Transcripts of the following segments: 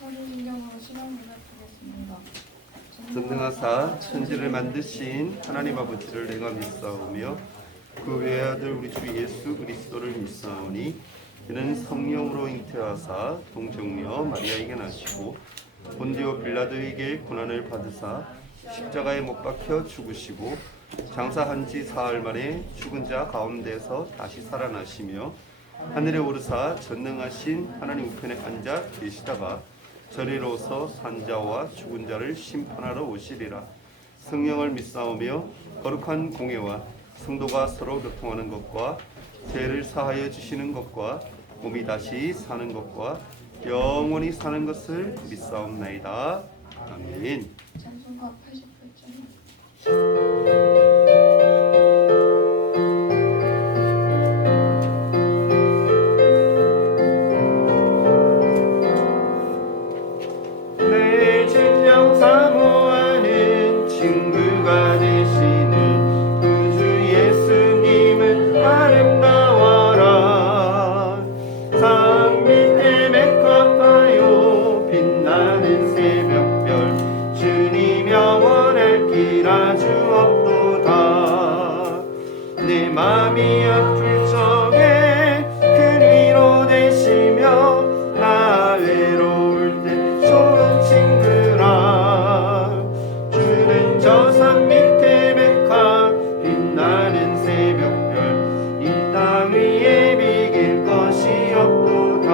사도신경으로 시간 대답하겠습니다. 전능하사 천지를 만드신 하나님 아버지를 내가 믿사오며 그 외아들 우리 주 예수 그리스도를 믿사오니 이는 성령으로 잉태하사 동정녀 마리아에게 나시고 본디오 빌라도에게 고난을 받으사 십자가에 못 박혀 죽으시고 장사한 지 사흘 만에 죽은 자 가운데서 다시 살아나시며 하늘에 오르사 전능하신 하나님 우편에 앉아 계시다가 저리로서 산자와 죽은 자를 심판하러 오시리라. 성령을 믿사오며 거룩한 공예와 성도가 서로 교통하는 것과 죄를 사하여 주시는 것과 몸이 다시 사는 것과 영원히 사는 것을 믿사옵나이다. 아멘. 찬송가 88장. 내 진정 사모하는 친구가 되시는 구주 예수님은 아름다워라. 산 밑에 맥화파요 빛나는 새벽별 주님 영원할 길 아주 없도다. 내 맘이 아플 적에 큰 위로 되시며 나 외로울 때 좋은 친구라. 주는 저 산 밑에 백화 빛나는 새벽별 이 땅 위에 비길 것이 없도다.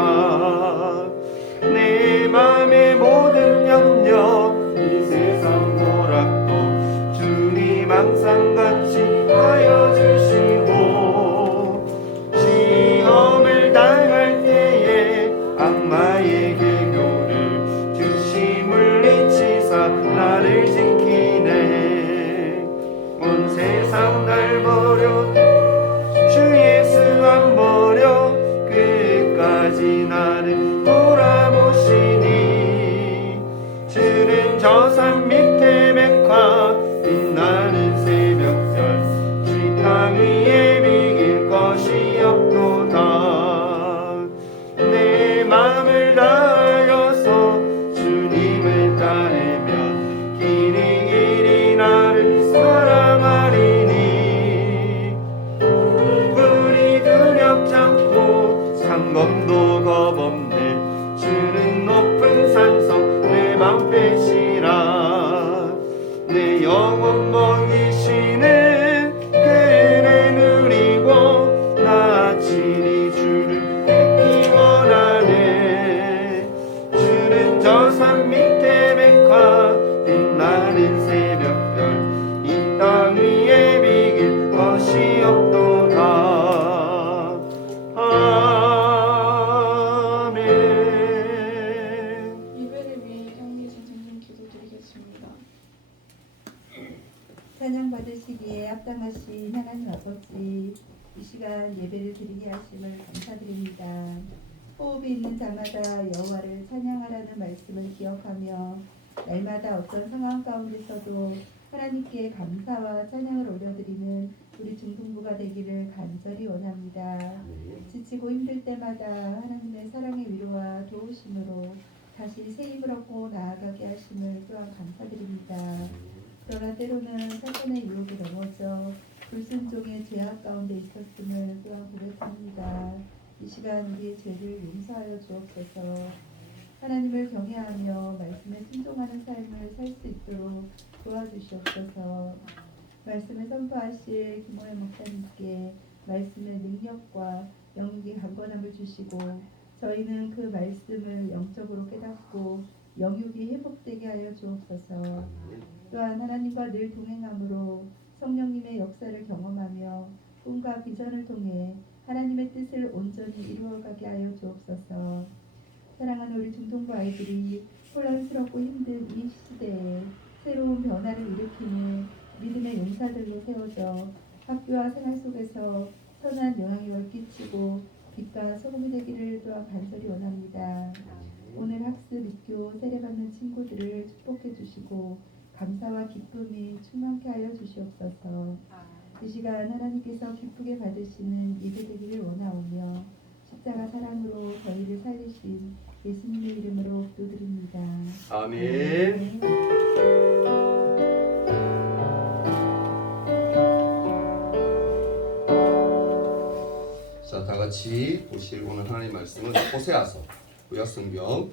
내 맘의 모든 염려 이 세상 고락도 주님 항상 같이 하여 주시고 시험을 당할 때에 악마의 계교를 주시 물리치사 나를 지키네. 온 세상 날 버려 주 예수 안 버려 끝까지 나를 돌아보시니. 주는 저 산 밑에 백화 빛나는 새벽별 이 땅 위에 비길 것이 없도다. 내 맘을 다하여서 주님을 따르면 길이 길이 나를 사랑하리니. 불이 두렵지 않고 상검도 겁없네. 주는 높은 산성 내 방패시라. 내 영혼 먹이시는 그 은혜 누리고 나 친히 주를 뵙기 원하네. 주는 저 산 밑에 백화 빛나는 새벽별 이 땅 위에 비길 것이 없도다. 아멘. 예배를 위해 형제 선생님 기도드리겠습니다. 찬양 받으시기에 합당하신 하나님 아버지, 이 시간 예배를 드리게 하심을 감사드립니다. 호흡이 있는 자마다 여호와를 찬양하라는 말씀을 기억하며 날마다 어떤 상황 가운데서도 하나님께 감사와 찬양을 올려드리는 우리 중등부가 되기를 간절히 원합니다. 지치고 힘들 때마다 하나님의 사랑의 위로와 도우심으로 다시 새 힘을 얻고 나아가게 하심을 또한 감사드립니다. 그러나 때로는 사탄의 유혹에 넘어져 불순종의 죄악 가운데 있었음을 또한 고백합니다. 이 시간 우리의 죄를 용서하여 주옵소서. 하나님을 경외하며 말씀에 순종하는 삶을 살 수 있도록 도와주시옵소서. 말씀을 선포하실 김호혜 목사님께 말씀의 능력과 영육의 강건함을 주시고 저희는 그 말씀을 영적으로 깨닫고 영육이 회복되게 하여 주옵소서. 또한 하나님과 늘 동행함으로 성령님의 역사를 경험하며 꿈과 비전을 통해 하나님의 뜻을 온전히 이루어가게 하여 주옵소서. 사랑하는 우리 중동부 아이들이 혼란스럽고 힘든 이 시대에 새로운 변화를 일으키는 믿음의 용사들로 세워져 학교와 생활 속에서 선한 영향력을 끼치고 빛과 소금이 되기를 또한 간절히 원합니다. 오늘 학습, 입교, 세례받는 친구들을 축복해 주시고 감사와 기쁨이 충만케 하여 주시옵소서. 이 시간 하나님께서 기쁘게 받으시는 예배 되기를 원하오며 십자가 사랑으로 저희를 살리신 예수님의 이름으로 기도드립니다. 아멘. 자, 다 같이 보실 오늘 하나님 말씀은 호세아서 구약성경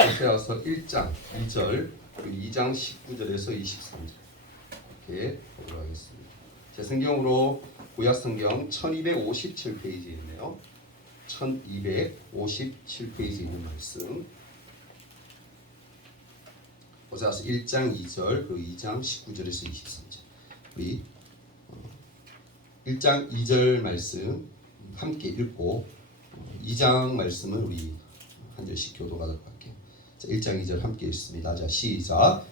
호세아서 1장 2절 그리고 2장 19절에서 23절 이렇게 보도록 하겠습니다. 제 성경으로 구약성경 1257페이지에 있네요. 1257페이지에 있는 말씀 호세아서 1장 2절 그리고 2장 19절에서 23절 우리 1장 2절 말씀 함께 읽고 2장 말씀은 우리 한 절씩 교도하도록 할게요. 자, 1장 2절 함께 읽습니다. 자, 시작.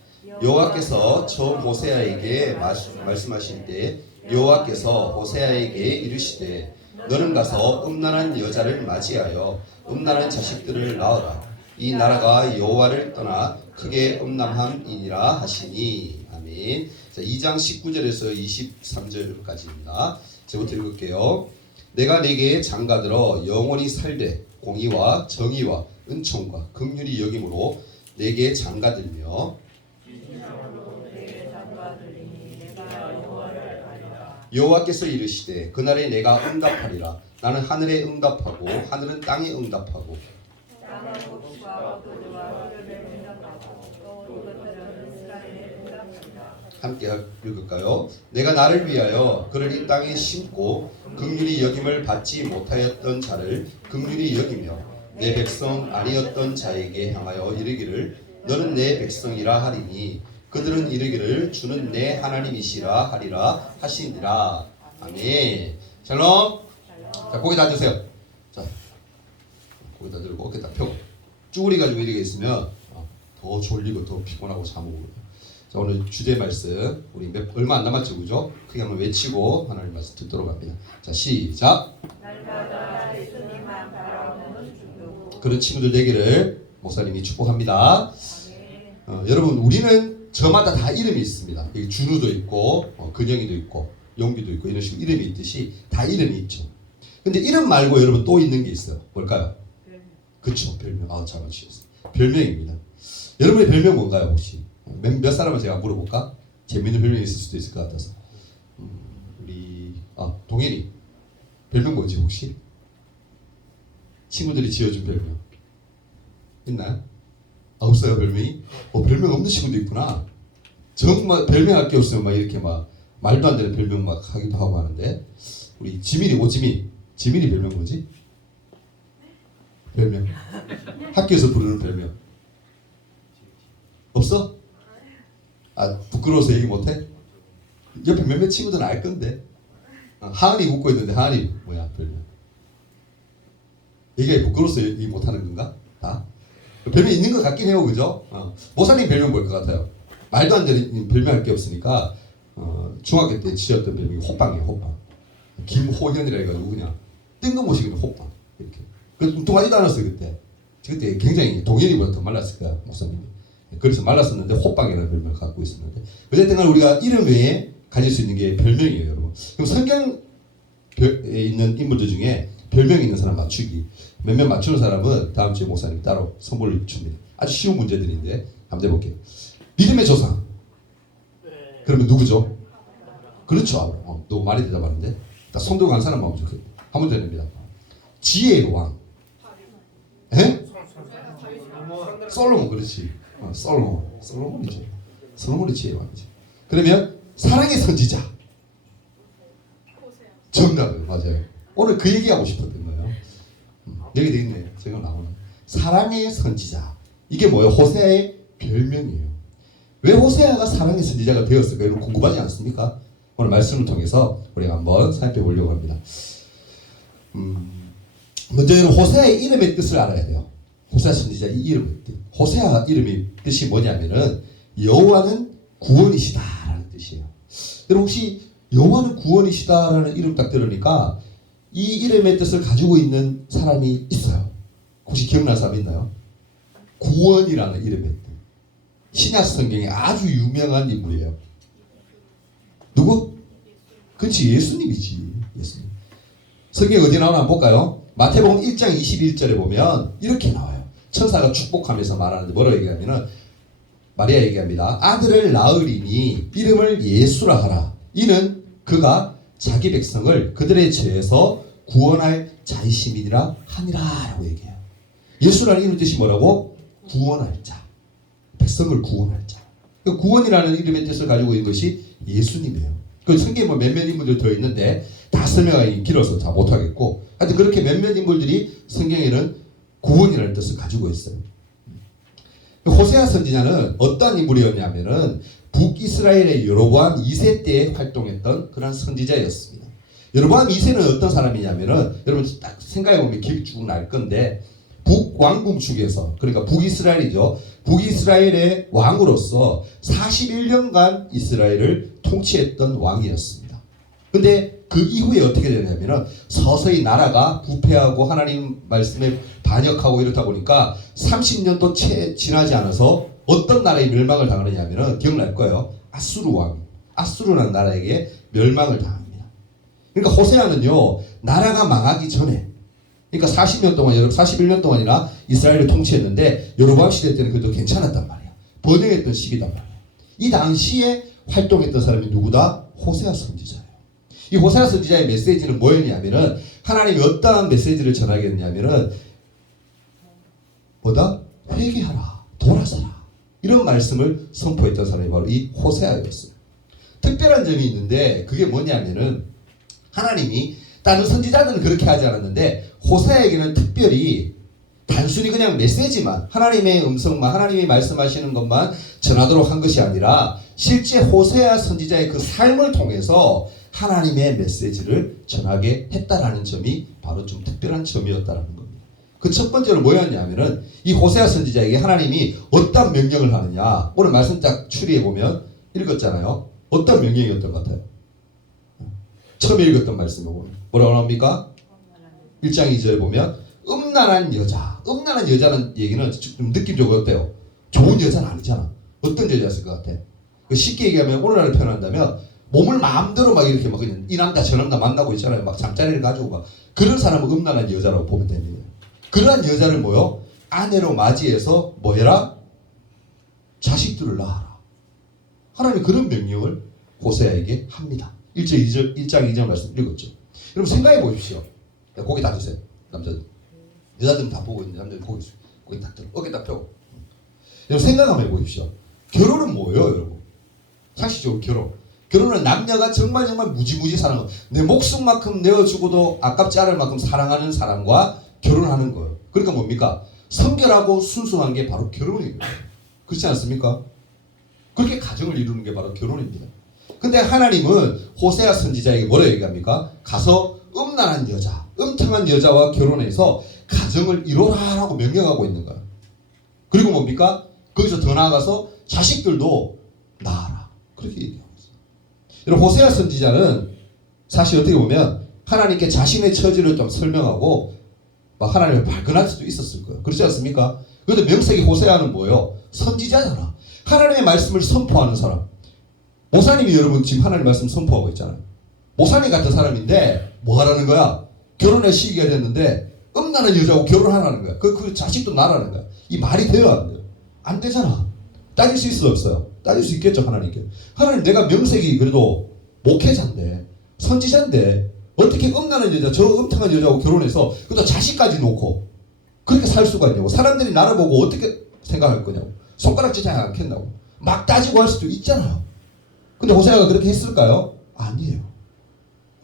여호와께서 처음 호세아에게 말씀하실 때 여호와께서 호세아에게 이르시되 너는 가서 음란한 여자를 맞이하여 음란한 자식들을 낳으라. 이 나라가 여호와를 떠나 크게 음란함이니라 하시니. 아멘. 자, 2장 19절에서 23절까지입니다. 제부터 읽을게요. 내가 네게 장가들어 영원히 살되 공의와 정의와 은총과 긍휼이 여김으로 네게 장가들며 여호와께서 이르시되 그날에 내가 응답하리라. 나는 하늘에 응답하고 하늘은 땅에 응답하고 함께 읽을까요? 내가 나를 위하여 그를 이 땅에 심고 긍휼히 여김을 받지 못하였던 자를 긍휼히 여기며 내 백성 아니었던 자에게 향하여 이르기를 너는 내 백성이라 하리니 그들은 이르기를 주는 내 하나님이시라 하리라 하시니라. 아멘. 샬롬. 자, 고개 다 드세요. 자, 고개 다 들고 어깨 딱 펴고 쭈그리 가지고 이렇게 있으면 더 졸리고 더 피곤하고 잠 오고. 자, 오늘 주제 말씀 우리 얼마 안 남았죠, 그죠? 크게 한번 외치고 하나님 말씀 듣도록 합니다. 자, 시작. 날마다 예수님만 바라보는 중도. 그런 친구들 되기를 목사님이 축복합니다. 여러분, 우리는 저마다 다 이름이 있습니다. 여기 준우도 있고 근영이도 있고 용기도 있고 이런 식으로 이름이 있듯이 다 이름이 있죠. 근데 이름 말고 여러분 또 있는 게 있어요. 뭘까요? 그쵸, 별명. 잘 맞추셨어요. 별명입니다. 여러분의 별명 뭔가요, 혹시? 몇 사람을 제가 물어볼까? 재밌는 별명이 있을 수도 있을 것 같아서. 우리 동현이 별명 뭐지 혹시? 친구들이 지어준 별명 있나요? 없어요 별명이? 별명 없는 친구도 있구나. 정말 별명할 게 없으면 막 이렇게 막 말도 안 되는 별명 막 하기도 하고 하는데 우리 지민이 지민이 별명 뭐지? 별명 학교에서 부르는 별명 없어? 부끄러워서 얘기 못해? 옆에 몇몇 친구들은 알 건데. 하은이 웃고 있는데 하은이 뭐야 별명? 얘기가 부끄러워서 얘기 못하는 건가? 다? 별명 있는 것 같긴 해요, 그죠? 모사님 별명 뭘 것 같아요? 말도 안 되는 별명 할 게 없으니까 중학교 때 지었던 별명이 호빵이에요, 호빵. 김호현이라 해가지고 그냥 뜬금없이 그냥 호빵 이렇게. 그래서 뚱뚱하지도 않았어요 그때. 그때 굉장히 동현이보다 더 말랐을 거야 목사님이. 그래서 말랐었는데 호빵이라는 별명을 갖고 있었는데 어쨌든 간 우리가 이름 외에 가질 수 있는 게 별명이에요, 여러분. 그럼 성경에 있는 인물들 중에 별명이 있는 사람 맞추기. 몇몇 맞추는 사람은 다음 주에 목사님 따로 선물을 줍니다. 아주 쉬운 문제들인데 한번 해볼게요. 믿음의 조상. 그러면 누구죠? 그렇죠. 너무 많이 대답하는데. 손 들고 간 사람만 먼저 한 문제 냅니다. 지혜의 왕. 에? 솔로몬. 그렇지. 솔로몬이죠. 솔로몬이 지혜의 왕이죠. 그러면 사랑의 선지자. 정답은 맞아요. 오늘 그 얘기하고 싶었던 거예요. 여기 되어 있네요. 제가 나오는 사랑의 선지자. 이게 뭐예요? 호세아의 별명이에요. 왜 호세아가 사랑의 선지자가 되었을까? 여러분 궁금하지 않습니까? 오늘 말씀을 통해서 우리가 한번 살펴보려고 합니다. 먼저 여러분 호세아의 이름의 뜻을 알아야 돼요. 호세아 선지자 이 이름의 뜻. 호세아 이름의 뜻이 뭐냐면은 여호와는 구원이시다라는 뜻이에요. 여러분 혹시 여호와는 구원이시다라는 이름 딱 들으니까 이 이름의 뜻을 가지고 있는 사람이 있어요. 혹시 기억나는 사람 있나요? 구원이라는 이름의 뜻. 신약 성경에 아주 유명한 인물이에요. 누구? 그렇지, 예수님이지. 예수님. 성경 어디 나오나 한번 볼까요? 마태복음 1장 21절에 보면 이렇게 나와요. 천사가 축복하면서 말하는데 뭐라고 얘기하면은 마리아 얘기합니다. 아들을 낳으리니 이름을 예수라 하라. 이는 그가 자기 백성을 그들의 죄에서 구원할 자이심이니라 하니라라고 얘기해요. 예수라는 이름 뜻이 뭐라고? 구원할 자. 백성을 구원할 자. 그 구원이라는 이름의 뜻을 가지고 있는 것이 예수님이에요. 그 성경에 뭐 몇몇 인물들 더 있는데 다 설명하기 길어서 다 못하겠고, 하여튼 그렇게 몇몇 인물들이 성경에는 구원이라는 뜻을 가지고 있어요. 호세아 선지자는 어떤 인물이었냐면은 북이스라엘의 여로보암 2세 때 활동했던 그런 선지자였습니다. 여로보암 2세는 어떤 사람이냐면은 여러분 딱 생각해보면 기억이 쭉 날 건데, 북왕궁 축에서, 그러니까 북이스라엘이죠. 북이스라엘의 왕으로서 41년간 이스라엘을 통치했던 왕이었습니다. 근데 그 이후에 어떻게 되냐면은 서서히 나라가 부패하고 하나님 말씀에 반역하고 이렇다 보니까 30년도 채 지나지 않아서 어떤 나라에 멸망을 당하느냐 하면은 기억날 거예요. 아수르 왕. 아수르라는 나라에게 멸망을 당합니다. 그러니까 호세아는요, 나라가 망하기 전에, 그러니까 41년 동안이나 이스라엘을 통치했는데 여로보암 시대 때는 그래도 괜찮았단 말이야. 번영했던 시기단 말이야. 이 당시에 활동했던 사람이 누구다? 호세아 선지자예요. 이 호세아 선지자의 메시지는 뭐였냐면은 하나님이 어떠한 메시지를 전하겠냐면은 뭐다? 회개하라, 돌아서라, 이런 말씀을 선포했던 사람이 바로 이 호세아였어요. 특별한 점이 있는데 그게 뭐냐면은 하나님이 다른 선지자들은 그렇게 하지 않았는데 호세아에게는 특별히 단순히 그냥 메시지만, 하나님의 음성만, 하나님이 말씀하시는 것만 전하도록 한 것이 아니라 실제 호세아 선지자의 그 삶을 통해서 하나님의 메시지를 전하게 했다라는 점이 바로 좀 특별한 점이었다라는 겁니다. 그 첫 번째로 뭐였냐면은 이 호세아 선지자에게 하나님이 어떤 명령을 하느냐, 오늘 말씀 딱 추리해보면 읽었잖아요. 어떤 명령이었던 것 같아요? 처음에 읽었던 말씀을 보면 뭐라고 합니까? 1장 2절에 보면 음란한 여자. 음란한 여자는 얘기는 좀 느낌적으로 어때요? 좋은 여자는 아니잖아. 어떤 여자였을 것 같아? 쉽게 얘기하면 오늘날을 표현한다면 몸을 마음대로 막 이렇게 막 그냥 이 남자 저 남자 만나고 있잖아요. 막 잠자리를 가지고 막 그런 사람은 음란한 여자라고 보면 됩니다. 그러한 여자를 뭐요? 아내로 맞이해서 뭐 해라? 자식들을 낳아라. 하나님이 그런 명령을 호세아에게 합니다. 1장 2절 말씀 읽었죠. 여러분 생각해 보십시오. 고개 다 드세요. 남자들. 여자들은 다 보고 있는데 남자들 고개 딱 들어. 어깨 딱 펴고. 여러분 생각 한번 해보십시오. 결혼은 뭐예요, 여러분? 상식적으로 결혼은 남녀가 정말 무지무지 사랑하고 내 목숨만큼 내어주고도 아깝지 않을 만큼 사랑하는 사람과 결혼하는 거예요. 그러니까 뭡니까? 성결하고 순수한 게 바로 결혼이에요. 그렇지 않습니까? 그렇게 가정을 이루는 게 바로 결혼입니다. 근데 하나님은 호세아 선지자에게 뭐라 얘기합니까? 가서 음란한 여자, 음탕한 여자와 결혼해서 가정을 이루라라고 명령하고 있는 거예요. 그리고 뭡니까? 거기서 더 나아가서 자식들도 낳아라. 그렇게 얘기하고 있어요. 여러분 호세아 선지자는 사실 어떻게 보면 하나님께 자신의 처지를 좀 설명하고 막 하나님을 발견할 수도 있었을 거예요. 그렇지 않습니까? 그런데 명색이 호세아는 뭐예요? 선지자잖아. 하나님의 말씀을 선포하는 사람. 목사님이 여러분 지금 하나님의 말씀 선포하고 있잖아요. 목사님 같은 사람인데 뭐 하라는 거야? 결혼할 시기가 됐는데 음란한 여자하고 결혼하라는 거야. 그 자식도 낳으라는 거야. 이 말이 돼요, 안 돼요? 안 되잖아. 따질 수 있어 없어요? 따질 수 있겠죠, 하나님께. 하나님, 내가 명색이 그래도 목회자인데 선지자인데 어떻게 음란한 여자, 저 음탕한 여자하고 결혼해서 그것도 자식까지 놓고 그렇게 살 수가 있냐고. 사람들이 나를 보고 어떻게 생각할 거냐고. 손가락질하지 않겠냐고. 막 따지고 할 수도 있잖아요. 근데 호세아가 그렇게 했을까요? 아니에요.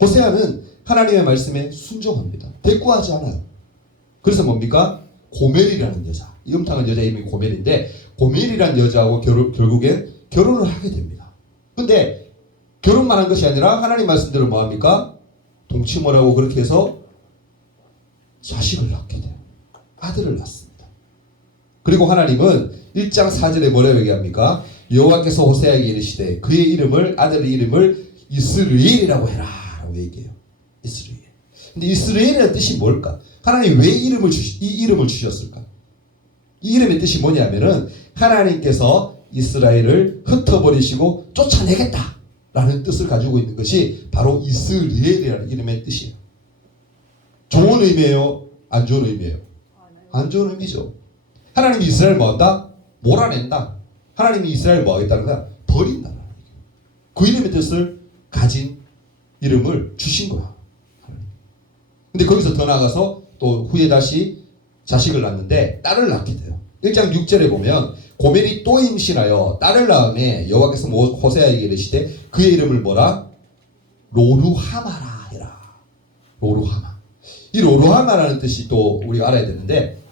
호세아는 하나님의 말씀에 순종합니다. 대꾸하지 않아요. 그래서 뭡니까? 고멜이라는 여자. 이 음탕한 여자 이름이 고멜인데 고멜이라는 여자하고 결국에 결혼을 하게 됩니다. 근데 결혼만 한 것이 아니라 하나님 말씀대로 뭐합니까? 동침을 그렇게 해서 자식을 낳게 돼요. 아들을 낳습니다. 그리고 하나님은 1장 4절에 뭐라고 얘기합니까? 여호와께서 호세아에게 이르시되 그의 이름을, 아들의 이름을 이스라엘이라고 해라 라고 얘기해요. 이스라엘. 근데 이스라엘이라는 뜻이 뭘까? 하나님 왜 이 이름을 주셨을까? 이 이름의 뜻이 뭐냐면은 하나님께서 이스라엘을 흩어버리시고 쫓아내겠다 라는 뜻을 가지고 있는 것이 바로 이스라엘이라는 이름의 뜻이에요. 좋은 의미예요? 안 좋은 의미예요? 안 좋은 의미죠. 하나님이 이스라엘 뭐한다? 몰아낸다. 하나님이 이스라엘 뭐 하겠다는 거야? 버린다. 그 이름의 뜻을 가진 이름을 주신 거야. 근데 거기서 더 나아가서 또 후에 다시 자식을 낳는데 딸을 낳게 돼요. 1장 6절에 보면 고멜이 또 임신하여 딸을 낳음에 여호와께서 호세아에게 이르시되 그의 이름을 뭐라? 로루하마라 해라. 로루하마. 이 로루하마라는 뜻이 또 우리가 알아야 되는데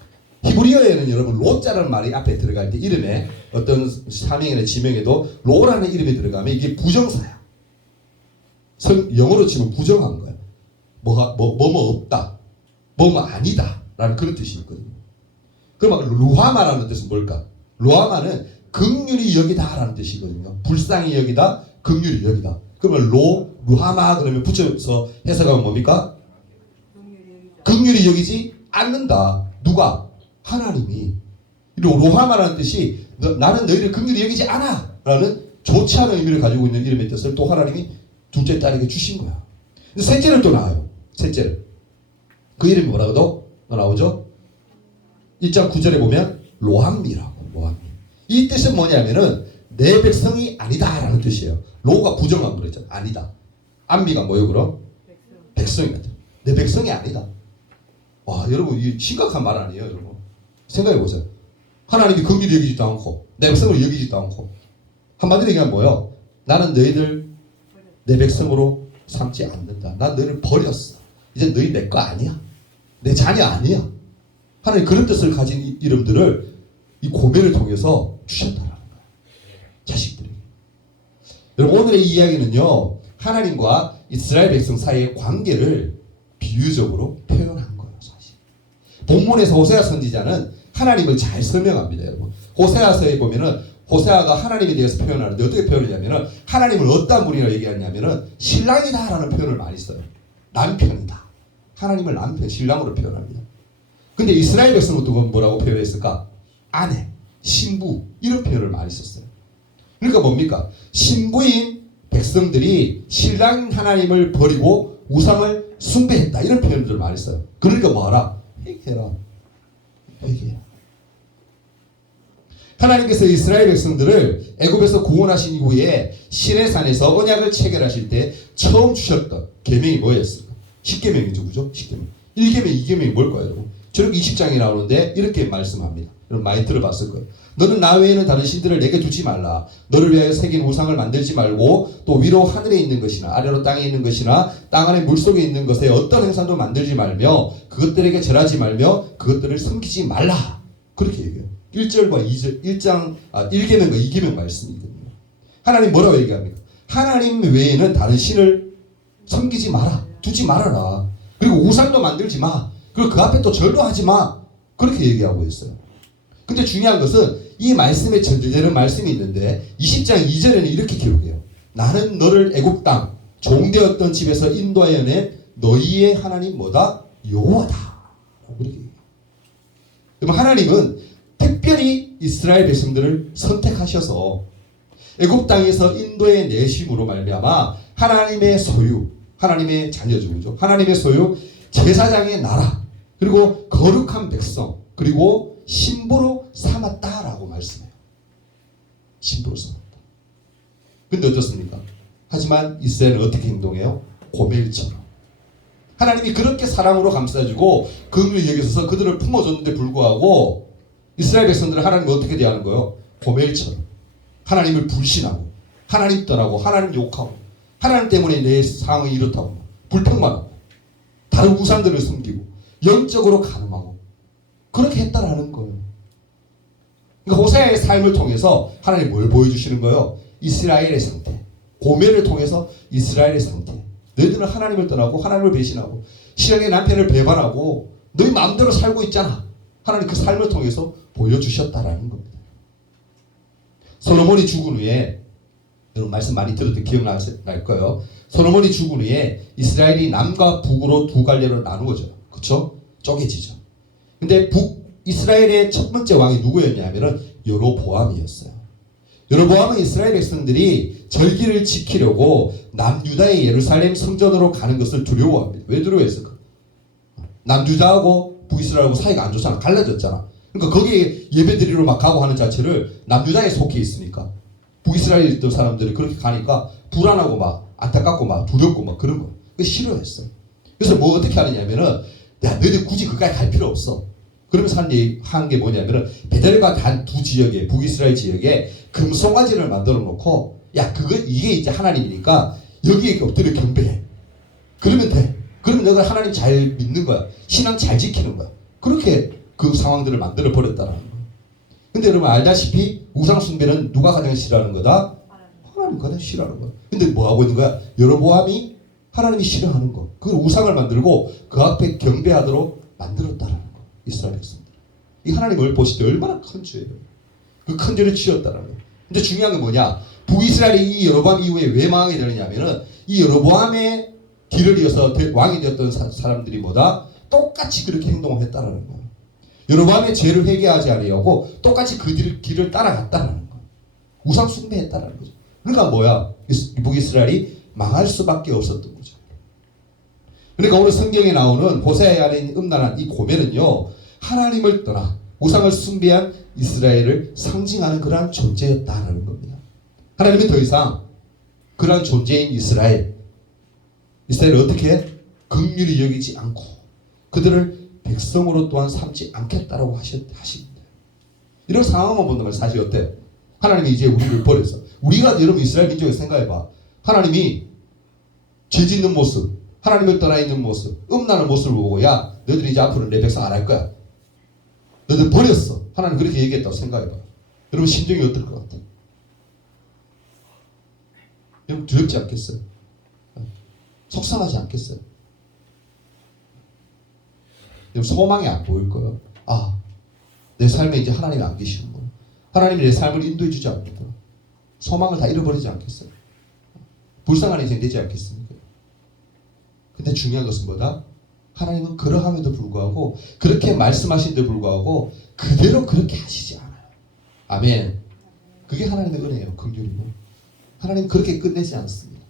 히브리어에는 여러분 로자라는 말이 앞에 들어갈 때 이름에 어떤 사명이나 지명에도 로라는 이름이 들어가면 이게 부정사야. 영어로 치면 부정한 거야. 뭐뭐 없다. 뭐뭐 아니다. 라는 그런 뜻이 있거든요. 그러면 루하마라는 뜻은 뭘까? 루하마는 긍휼히 여기다 라는 뜻이거든요. 불쌍히 여기다, 긍휼히 여기다. 그러면 루하마 그러면 붙여서 해석하면 뭡니까? 긍휼히 여기지 않는다. 누가? 하나님이. 로하마라는 뜻이 나는 너희를 긍휼히 여기지 않아 라는 좋지 않은 의미를 가지고 있는 이름의 뜻을 또 하나님이 둘째 딸에게 주신 거야. 셋째를 또 나와요. 셋째를. 그 이름이 뭐라고도 나오죠? 1장 9절에 보면 로함미라고. 로함미. 이 뜻은 뭐냐면은 내 백성이 아니다 라는 뜻이에요. 로가 부정한 거랬잖아. 아니다. 암미가 뭐예요 그럼? 백성이다. 내 백성이 아니다. 와 여러분 이 심각한 말 아니에요 여러분. 생각해 보세요. 하나님이 긍휼히 여기지도 않고 내 백성을 여기지도 않고 한마디로 얘기하면 뭐예요? 나는 너희들 내 백성으로 삼지 않는다. 난 너희를 버렸어. 이제 너희 내 거 아니야. 내 자녀 아니야. 하나님 그런 뜻을 가진 이름들을 이 고멜을 통해서 주셨다라는 거예요. 자식들에게. 여러분 오늘의 이 이야기는요. 하나님과 이스라엘 백성 사이의 관계를 비유적으로 표현한 거예요. 사실. 본문에서 호세아 선지자는 하나님을 잘 설명합니다. 여러분. 호세아서에 보면은 호세아가 하나님에 대해서 표현하는데 어떻게 표현하냐면은 하나님을 어떤 분이라고 얘기하냐면은 신랑이다라는 표현을 많이 써요. 남편이다. 하나님을 남편, 신랑으로 표현합니다. 근데 이스라엘 백성은 또 뭐라고 표현했을까? 아내, 신부 이런 표현을 많이 썼어요. 그러니까 뭡니까? 신부인 백성들이 신랑 하나님을 버리고 우상을 숭배했다 이런 표현들을 많이 써요. 그러니까 뭐하라? 회개해라. 회개해라. 하나님께서 이스라엘 백성들을 애굽에서 구원하신 이후에 시내산에서 언약을 체결하실 때 처음 주셨던 계명이 뭐였을까? 10계명이죠. 그죠? 10계명. 1계명, 2계명이 뭘까요, 여러분? 저렇게 20장이 나오는데 이렇게 말씀합니다. 여러분 많이 들어봤을 거예요. 너는 나 외에는 다른 신들을 내게 두지 말라. 너를 위하여 새긴 우상을 만들지 말고 또 위로 하늘에 있는 것이나 아래로 땅에 있는 것이나 땅 안에 물속에 있는 것에 어떤 행상도 만들지 말며 그것들에게 절하지 말며 그것들을 섬기지 말라. 그렇게 얘기해요. 1절과 2절, 1계명과 2계명 말씀이거든요. 하나님 뭐라고 얘기합니까? 하나님 외에는 다른 신을 섬기지 마라. 두지 말아라. 그리고 우상도 만들지 마. 그리고 그 앞에 또 절도 하지 마. 그렇게 얘기하고 있어요. 근데 중요한 것은 이 말씀에 전제되는 말씀이 있는데 20장 2절에는 이렇게 기록해요. 나는 너를 애굽 땅 종되었던 집에서 인도하여 낸 너희의 하나님 뭐다? 여호와다. 그렇게 얘기해요. 그럼 하나님은 특별히 이스라엘 백성들을 선택하셔서 애굽 땅에서 인도해 내심으로 말미암아 하나님의 소유, 하나님의 자녀죠. 하나님의 소유, 제사장의 나라, 그리고 거룩한 백성, 그리고 신부로 삼았다라고 말씀해요. 신부로 삼았다. 근데 어떻습니까? 하지만 이스라엘은 어떻게 행동해요? 고멜처럼. 하나님이 그렇게 사랑으로 감싸주고 긍휼히 여기셔서 그들을 품어줬는데 불구하고 이스라엘 백성들은 하나님을 어떻게 대하는 거예요? 고멜처럼. 하나님을 불신하고 하나님 떠나고 하나님 욕하고 하나님 때문에 내 상황이 이렇다고 불평만 다른 우상들을 섬기고 영적으로 가늠하고 그렇게 했다라는 거예요. 그러니까 호세아의 삶을 통해서 하나님 뭘 보여주시는 거예요? 이스라엘의 상태. 고멜을 통해서 이스라엘의 상태. 너희들은 하나님을 떠나고 하나님을 배신하고 신랑의 남편을 배반하고 너희 마음대로 살고 있잖아. 하나님 그 삶을 통해서 보여주셨다라는 겁니다. 솔로몬이 죽은 후에 여러분 말씀 많이 들었던 기억날 거예요. 솔로몬이 죽은 후에 이스라엘이 남과 북으로 두 갈래로 나누어져요. 그렇죠? 쪼개지죠. 근데 북이스라엘의 첫 번째 왕이 누구였냐면은 여로보암이었어요. 여로보암은 이스라엘 백성들이 절기를 지키려고 남유다의 예루살렘 성전으로 가는 것을 두려워합니다. 왜 두려워했을까? 남유다하고 북이스라엘하고 사이가 안 좋잖아. 갈라졌잖아. 그러니까 거기에 예배드리러 막 가고 하는 자체를 남유다에 속해 있으니까 북이스라엘에 있던 사람들이 그렇게 가니까 불안하고 막 안타깝고 막 두렵고 막 그런 거예요. 그래서 싫어했어요. 그래서 뭐 어떻게 하느냐면은 야 너희들 굳이 그까지 갈 필요 없어. 그러면서 한 게 뭐냐면은 베델과 단 두 지역에 북이스라엘 지역에 금송아지를 만들어 놓고 야 그거 이게 이제 하나님이니까 여기에 엎드려 경배해. 그러면 돼. 그러면 너가 하나님 잘 믿는 거야. 신앙 잘 지키는 거야. 그렇게 그 상황들을 만들어 버렸다는 거야. 근데 여러분 알다시피 우상 숭배는 누가 가장 싫어하는 거다? 하나님 가장 싫어하는 거야. 근데 뭐 하고 있는 거야? 여로보암이 하나님이 싫어하는 거. 그 우상을 만들고 그 앞에 경배하도록 만들었다는 거. 이스라엘 백성들. 이 하나님을 보실 때 얼마나 큰 죄예요. 그 큰 죄를 지었다는 거. 근데 중요한 건 뭐냐? 북이스라엘이 이 여로보암 이후에 왜 망하게 되느냐면은 이 여로보암의 길을 이어서 왕이 되었던 사람들이 뭐다? 똑같이 그렇게 행동을 했다라는 거예요. 여로보암의 죄를 회개하지 아니하고 똑같이 그 길을 따라갔다라는 거예요. 우상 숭배했다라는 거죠. 그러니까 뭐야? 북이스라엘이 망할 수밖에 없었던 거죠. 그러니까 오늘 성경에 나오는 호세아에 안에 음란한 이 고멜은요, 하나님을 떠나 우상을 숭배한 이스라엘을 상징하는 그러한 존재였다라는 겁니다. 하나님은 더 이상 그러한 존재인 이스라엘을 어떻게 긍휼히 여기지 않고 그들을 백성으로 또한 삼지 않겠다라고 하십니다. 이런 상황만 본다면 사실 어때? 하나님이 이제 우리를 버려서 우리가 여러분 이스라엘 민족에 생각해봐. 하나님이 죄 짓는 모습, 하나님을 떠나 있는 모습, 음란한 모습을 보고 야 너희들이 이제 앞으로 내 백성 안 할 거야. 너희들 버렸어. 하나님 그렇게 얘기했다고 생각해봐. 여러분 심정이 어떨 것 같아? 여러분 두렵지 않겠어요? 속상하지 않겠어요? 여러분 소망이 안 보일 거예요. 아, 내 삶에 이제 하나님이 안 계시는 거예요. 하나님이 내 삶을 인도해 주지 않는구나. 소망을 다 잃어버리지 않겠어요? 불쌍한 인생 되지 않겠습니까? 근데 중요한 것은 뭐다? 하나님은 그러함에도 불구하고 그렇게 말씀하신데도 불구하고 그대로 그렇게 하시지 않아요. 아멘. 그게 하나님의 은혜예요. 긍휼이고. 하나님 그렇게 끝내지 않습니다.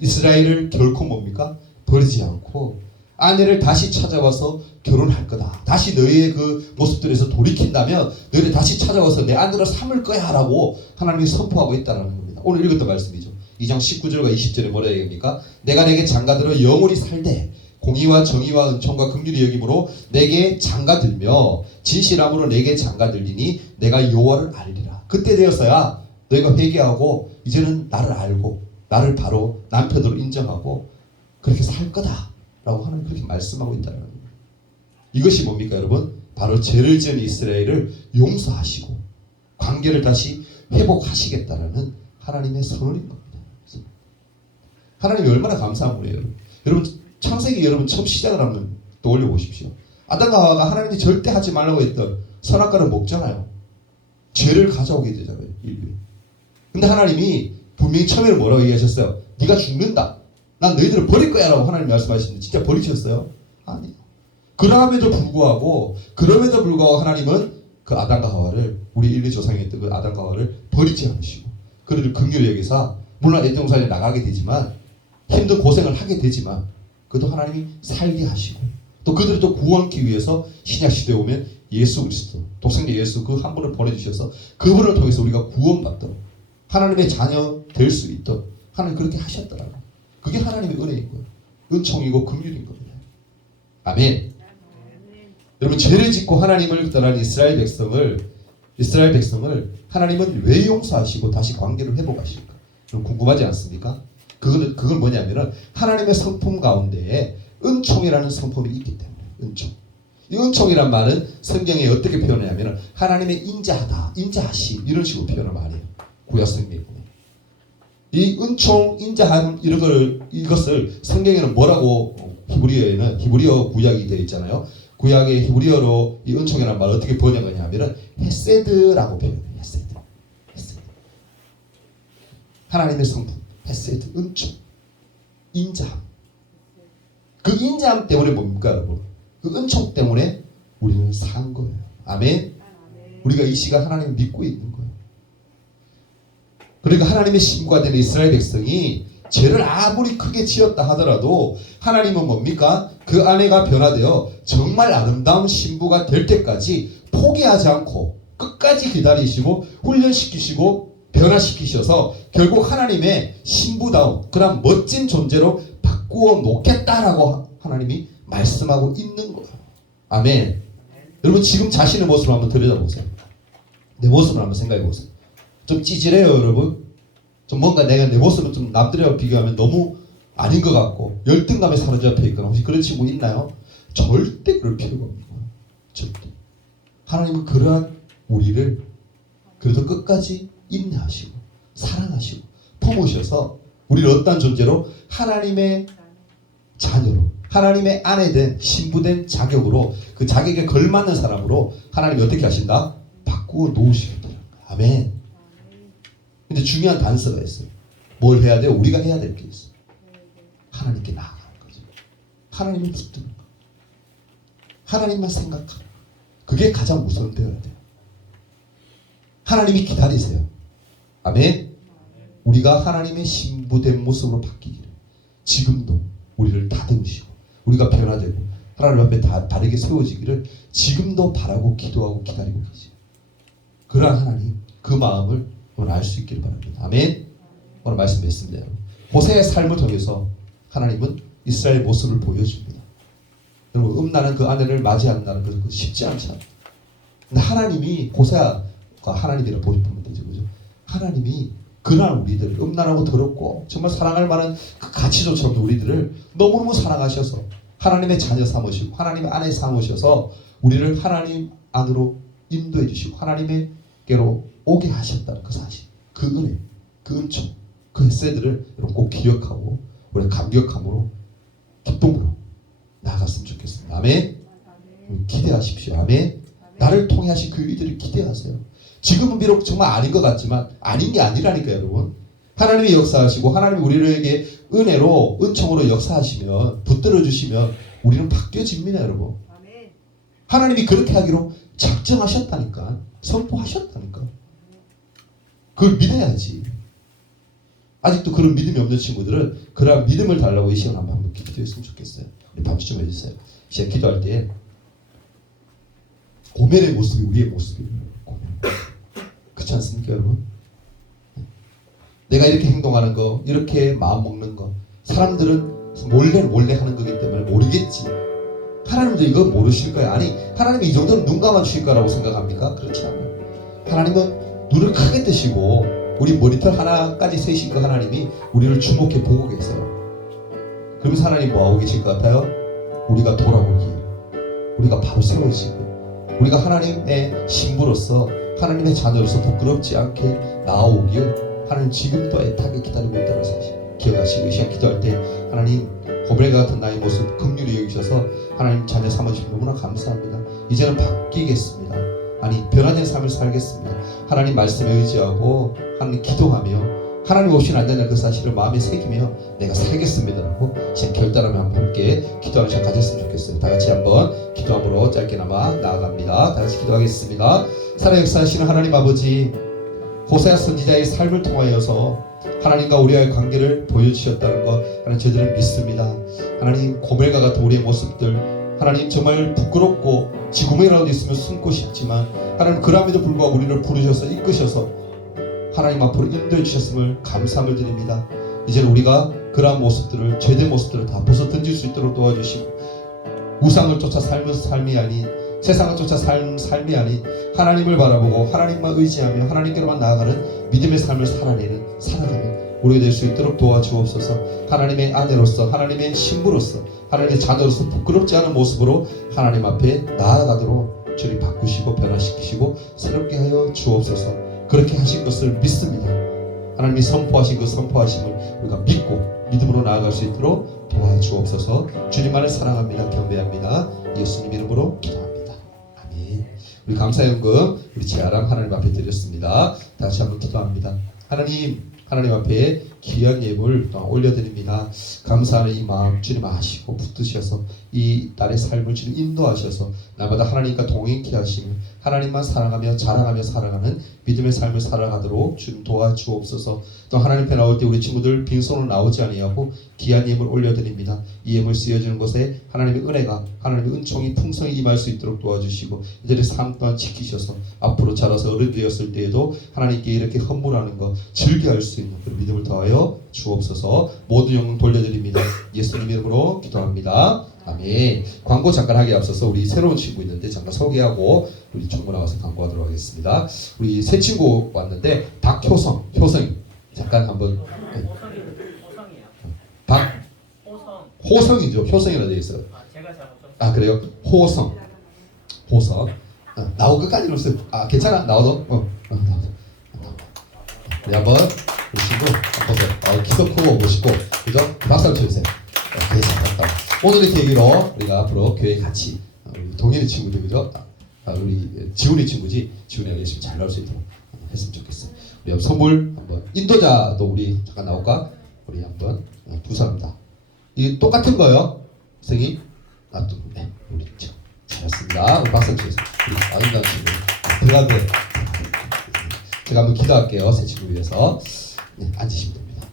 이스라엘을 결코 뭡니까? 버리지 않고 아내를 다시 찾아와서 결혼할 거다. 다시 너희의 그 모습들에서 돌이킨다면 너희를 다시 찾아와서 내 아내로 삼을 거야 라고 하나님이 선포하고 있다는 겁니다. 오늘 읽었던 말씀이죠. 2장 19절과 20절에 뭐라 얘기합니까? 내가 내게 장가들어 영원히 살되 공의와 정의와 은총과 긍휼이 여김으로 내게 장가들며 진실함으로 내게 장가들리니 내가 여호와를 알리라. 그때 되어서야 너희가 회개하고 이제는 나를 알고 나를 바로 남편으로 인정하고 그렇게 살 거다 라고 하나님 그렇게 말씀하고 있다는 겁니다. 이것이 뭡니까 여러분? 바로 죄를 지은 이스라엘을 용서하시고 관계를 다시 회복하시겠다라는 하나님의 선언인 겁니다. 하나님이 얼마나 감사한 분이에요. 여러분 창세기 여러분 처음 시작을 하면 떠올려 보십시오. 아담과 하와가 하나님이 절대 하지 말라고 했던 선악과를 먹잖아요. 죄를 가져오게 되잖아요. 인류에. 근데 하나님이 분명히 처음에는 뭐라고 얘기하셨어요? 네가 죽는다. 난 너희들을 버릴 거야 라고 하나님 말씀하시는데 진짜 버리셨어요? 아니요. 그럼에도 불구하고 하나님은 그 아담과 하와를 우리 인류 조상이었던 그 아담과 하와를 버리지 않으시고 그들을 긍휼히 여기사 물론 애동산에 나가게 되지만 힘든 고생을 하게 되지만 그것도 하나님이 살게 하시고 또 그들을 또 구원하기 위해서 신약시대에 오면 예수 그리스도 독생자 예수 그 한 분을 보내주셔서 그분을 통해서 우리가 구원받도록 하나님의 자녀 될 수 있도록 하나님 그렇게 하셨더라고요. 그게 하나님의 은혜인 거예요. 은총이고 긍휼인 겁니다. 아멘. 여러분 죄를 짓고 하나님을 떠난 이스라엘 백성을 하나님은 왜 용서하시고 다시 관계를 회복하실까? 좀 궁금하지 않습니까? 그건 뭐냐면은 하나님의 성품 가운데에 은총이라는 성품이 있기 때문에 은총. 이 은총이란 말은 성경에 어떻게 표현하냐면은 하나님의 인자하다, 인자하심 이런 식으로 표현을 많이 해요. 구약 성경에 보면. 이 은총, 인자함 이것을 성경에는 뭐라고 히브리어 구약이 되어 있잖아요. 구약의 히브리어로 이 은총이라는 말을 어떻게 번역하냐면은 헤세드라고 표현해요. 헤세드. 하나님의 성품, 헤세드, 은총, 인자함. 그 인자함 때문에 뭡니까 여러분? 그 은총 때문에 우리는 산 거예요. 아멘. 우리가 이 시간 하나님을 믿고 있는 거예요. 그러니까 하나님의 신부가 된 이스라엘 백성이 죄를 아무리 크게 지었다 하더라도 하나님은 뭡니까? 그 아내가 변화되어 정말 아름다운 신부가 될 때까지 포기하지 않고 끝까지 기다리시고 훈련시키시고 변화시키셔서 결국 하나님의 신부다운 그런 멋진 존재로 바꾸어 놓겠다라고 하나님이 말씀하고 있는 거예요. 아멘. 여러분 지금 자신의 모습을 한번 들여다보세요. 내 모습을 한번 생각해 보세요. 좀 찌질해요, 여러분. 좀 뭔가 내가 내 모습은 좀 남들하고 비교하면 너무 아닌 것 같고 열등감에 사로잡혀 있거나 혹시 그런 친구 있나요? 절대 그럴 필요가 없는 거예요. 절대. 하나님은 그러한 우리를 그래도 끝까지 인내하시고 사랑하시고 품으셔서 우리를 어떤 존재로 하나님의 자녀로 하나님의 아내 된 신부된 자격으로 그 자격에 걸맞는 사람으로 하나님이 어떻게 하신다? 바꾸어 놓으시겠다는 거예요. 아멘. 근데 중요한 단서가 있어요. 뭘 해야 돼요? 우리가 해야 될 게 있어요. 하나님께 나아가는 거죠. 하나님을 붙드는 거. 하나님만 생각하고 그게 가장 우선되어야 돼요. 하나님이 기다리세요. 아멘. 우리가 하나님의 신부된 모습으로 바뀌기를 지금도 우리를 다듬으시고 우리가 변화되고 하나님 앞에 바르게 세워지기를 지금도 바라고 기도하고 기다리고 계세요. 그러한 하나님 그 마음을 오늘 알 수 있기를 바랍니다. 아멘. 오늘 말씀 맺습니다. 호세의 삶을 통해서 하나님은 이스라엘 모습을 보여줍니다. 여러분 음란한 그 아내를 맞이한다는 것은 쉽지 않잖아요. 근데 하나님이 호세가 하나님이라 보시면 되죠, 그죠? 하나님이 그날 우리들 음란하고 더럽고 정말 사랑할 만한 그 가치조차 없는 우리들을 너무너무 사랑하셔서 하나님의 자녀 삼으시고 하나님의 아내 삼으셔서 우리를 하나님 안으로 인도해 주시고 하나님께로 오게 하셨다는 그 사실, 그 은혜, 그 은총, 그 햇새들을 여러분 꼭 기억하고 우리 감격함으로 기쁨으로 나아갔으면 좋겠습니다. 아멘. 기대하십시오. 아멘. 나를 통해 하신 그 일들을 기대하세요. 지금은 비록 정말 아닌 것 같지만 아닌 게 아니라니까요, 여러분. 하나님이 역사하시고 하나님이 우리에게 은혜로 은총으로 역사하시면 붙들어 주시면 우리는 바뀌어집니다, 여러분. 하나님이 그렇게 하기로 작정하셨다니까, 선포하셨다니까. 그걸 믿어야지. 아직도 그런 믿음이 없는 친구들은 그런 믿음을 달라고 이 시간 한번 기도했으면 좋겠어요. 우리 반주 좀 해주세요. 시간 기도할 때 고멜의 모습이 우리의 모습이에요. 고멜. 그렇지 않습니까, 여러분? 내가 이렇게 행동하는 거, 이렇게 마음 먹는 거, 사람들은 몰래 하는 거기 때문에 모르겠지. 하나님도 이거 모르실 거야. 아니, 하나님이 이 정도는 눈 감아 주실 거라고 생각합니까? 그렇지 않아요. 하나님은 눈을 크게 뜨시고 우리 모니터 하나까지 세신 그 하나님이 우리를 주목해 보고 계세요. 그러면서 하나님 뭐하고 계실 것 같아요? 우리가 돌아오기에, 우리가 바로 세워지고 우리가 하나님의 신부로서 하나님의 자녀로서 부끄럽지 않게 나아오기에 하나님 지금도 애타게 기다리고 있다는 사실 기억하시고 이 시간 기도할 때 하나님 고멜과 같은 나의 모습 긍휼히 여기셔서 하나님 자녀 삼으시면 너무나 감사합니다. 이제는 바뀌겠습니다. 아니 변화된 삶을 살겠습니다. 하나님 말씀에 의지하고 하나님 기도하며 하나님 없이는 안 되는 그 사실을 마음에 새기며 내가 살겠습니다라고 이제 결단하며 한번 함께 기도하는 시간 가졌으면 좋겠어요. 다 같이 한번 기도함으로 짧게나마 나아갑니다. 다 같이 기도하겠습니다. 살아 역사하시는 하나님 아버지, 호세아 선지자의 삶을 통하여서 하나님과 우리와의 관계를 보여주셨다는 것 하나님 저희들은 믿습니다. 하나님 고멜과 같은 우리의 모습들 하나님 정말 부끄럽고 지구명이라도 있으면 숨고 싶지만 하나님 그럼에도 불구하고 우리를 부르셔서 이끄셔서 하나님 앞으로 인도해 주셨음을 감사함을 드립니다. 이제는 우리가 그러한 모습들을 죄된 모습들을 다 벗어 던질 수 있도록 도와주시고 우상을 쫓아 삶은 삶이 아닌 세상을 쫓아 삶이 아닌 하나님을 바라보고 하나님만 의지하며 하나님께로만 나아가는 믿음의 삶을 살아가는 우리가 될 수 있도록 도와주옵소서. 하나님의 아내로서 하나님의 신부로서 하나님의 자녀로서 부끄럽지 않은 모습으로 하나님 앞에 나아가도록 주님 바꾸시고 변화시키시고 새롭게 하여 주옵소서. 그렇게 하신 것을 믿습니다. 하나님이 선포하신 그 선포하심을 우리가 믿고 믿음으로 나아갈 수 있도록 도와주옵소서. 주님만을 사랑합니다. 경배합니다. 예수님 이름으로 기도합니다. 아멘. 우리 감사연금 우리 재아람 하나님 앞에 드렸습니다. 다시 한번 기도합니다. 하나님 앞에 귀한 예물 또 올려드립니다. 감사하는 이 마음 주님 아시고 붙드셔서 이 딸의 삶을 주님 인도하셔서 날마다 하나님과 동행케 하시며 하나님만 사랑하며 자랑하며 살아가는 믿음의 삶을 살아가도록 주님 도와주옵소서. 또 하나님 앞에 나올 때 우리 친구들 빈손으로 나오지 아니하고 귀한 예물 올려드립니다. 이 예물 쓰여지는 곳에 하나님의 은혜가 하나님의 은총이 풍성히 임할 수 있도록 도와주시고 이들의 삶 또한 지키셔서 앞으로 자라서 어른 되었을 때에도 하나님께 이렇게 헌물하는 것 즐겨할 수 있는 그런 믿음을 더하여 주옵소서. 모든 영광 돌려드립니다. 예수님 이름으로 기도합니다. 아멘. 광고 잠깐 하기 앞서서 우리 새로운 친구 있는데 잠깐 소개하고 우리 총무 나와서 광고하도록 하겠습니다. 우리 새 친구 왔는데 효성이 잠깐 한번 호성이죠. 효성이라 되어 있어요. 제가 잘못했어요. 아 그래요? 호성. 나오 끝까지 넣었어요. 아 괜찮아 나와도. 나와도. 네 한번 우리 친구 보세요. 키도 크고 멋있고 그죠? 박수 한번 쳐주세요. 되게 잘했다. 오늘의 계기로 우리가 앞으로 교회 같이 우리 동현이 친구들 그죠? 우리 지훈이 친구지. 지훈이가 열심히 잘 나올 수 있도록 했으면 좋겠어요. 우리 한번 선물 한번 인도자도 우리 잠깐 나올까? 우리 한번 두 사람 다. 이게 똑같은 거요, 선생님? 네, 우리 잘했습니다. 우리 박수 주세요. 우리 아름다운 친구 들어가게. 제가 한번 기도할게요. 새 친구 위해서. 네, 앉으시면 됩니다.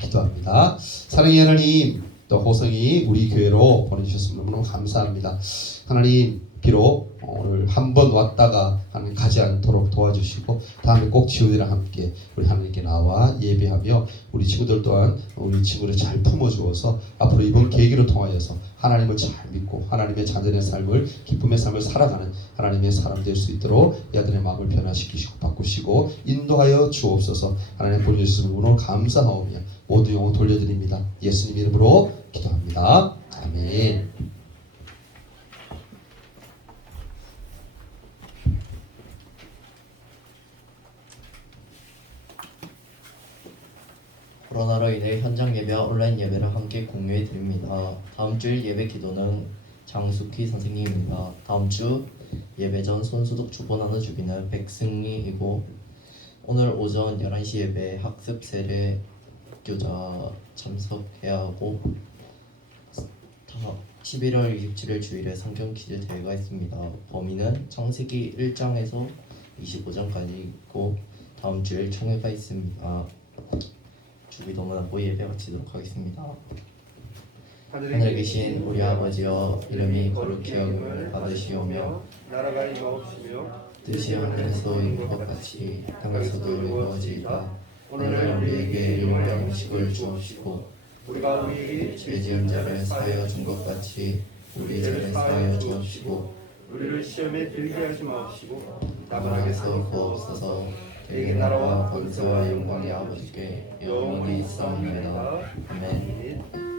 기도합니다. 사랑의 하나님, 또 호성이 우리 교회로 보내주셨으면 너무너무 감사합니다. 하나님, 비록 오늘 한 번 왔다가 하나님 가지 않도록 도와주시고 다음에 꼭 지우들이랑 함께 우리 하나님께 나와 예배하며 우리 친구들 또한 우리 친구를 잘 품어주어서 앞으로 이번 계기를 통하여서 하나님을 잘 믿고 하나님의 자녀의 삶을 기쁨의 삶을 살아가는 하나님의 사람 될 수 있도록 이 아들의 마음을 변화시키시고 바꾸시고 인도하여 주옵소서. 하나님 보내주시는 분으로 감사하오며 모두 영광 돌려드립니다. 예수님 이름으로 기도합니다. 아멘. 코로나로 인해 현장 예배와 온라인 예배를 함께 공유해 드립니다. 다음 주일 예배 기도는 장숙희 선생님입니다. 다음 주 예배 전 손소독 주보 나눠주기는 백승리이고 오늘 오전 11시 예배 학습 세례 교자 참석해야 하고 11월 27일 주일에 성경 퀴즈 대회가 있습니다. 범위는 창세기 1장에서 25장까지고 다음 주일 총회가 있습니다. 주기 너무나고 예배 마치도록 하겠습니다. 하늘에 계신 우리 아버지여 이름이 거룩히 여김을 받으시오며 나라가 임하옵시며 뜻이 하늘에서 이룬 것 같이 땅에서도 이루어지이다. 오늘 우리에게 일용할 음식을 주옵시고 우리가 우리에게 죄 지은 자를 사하여 준 것 같이 우리 죄를 사하여 주옵시고 우리를 시험에 들게 하지 마옵시고 나무락에서 구하옵소서. 대개 나라와 권세와 영광이 아버지께 영원히 있사옵나이다. 아멘.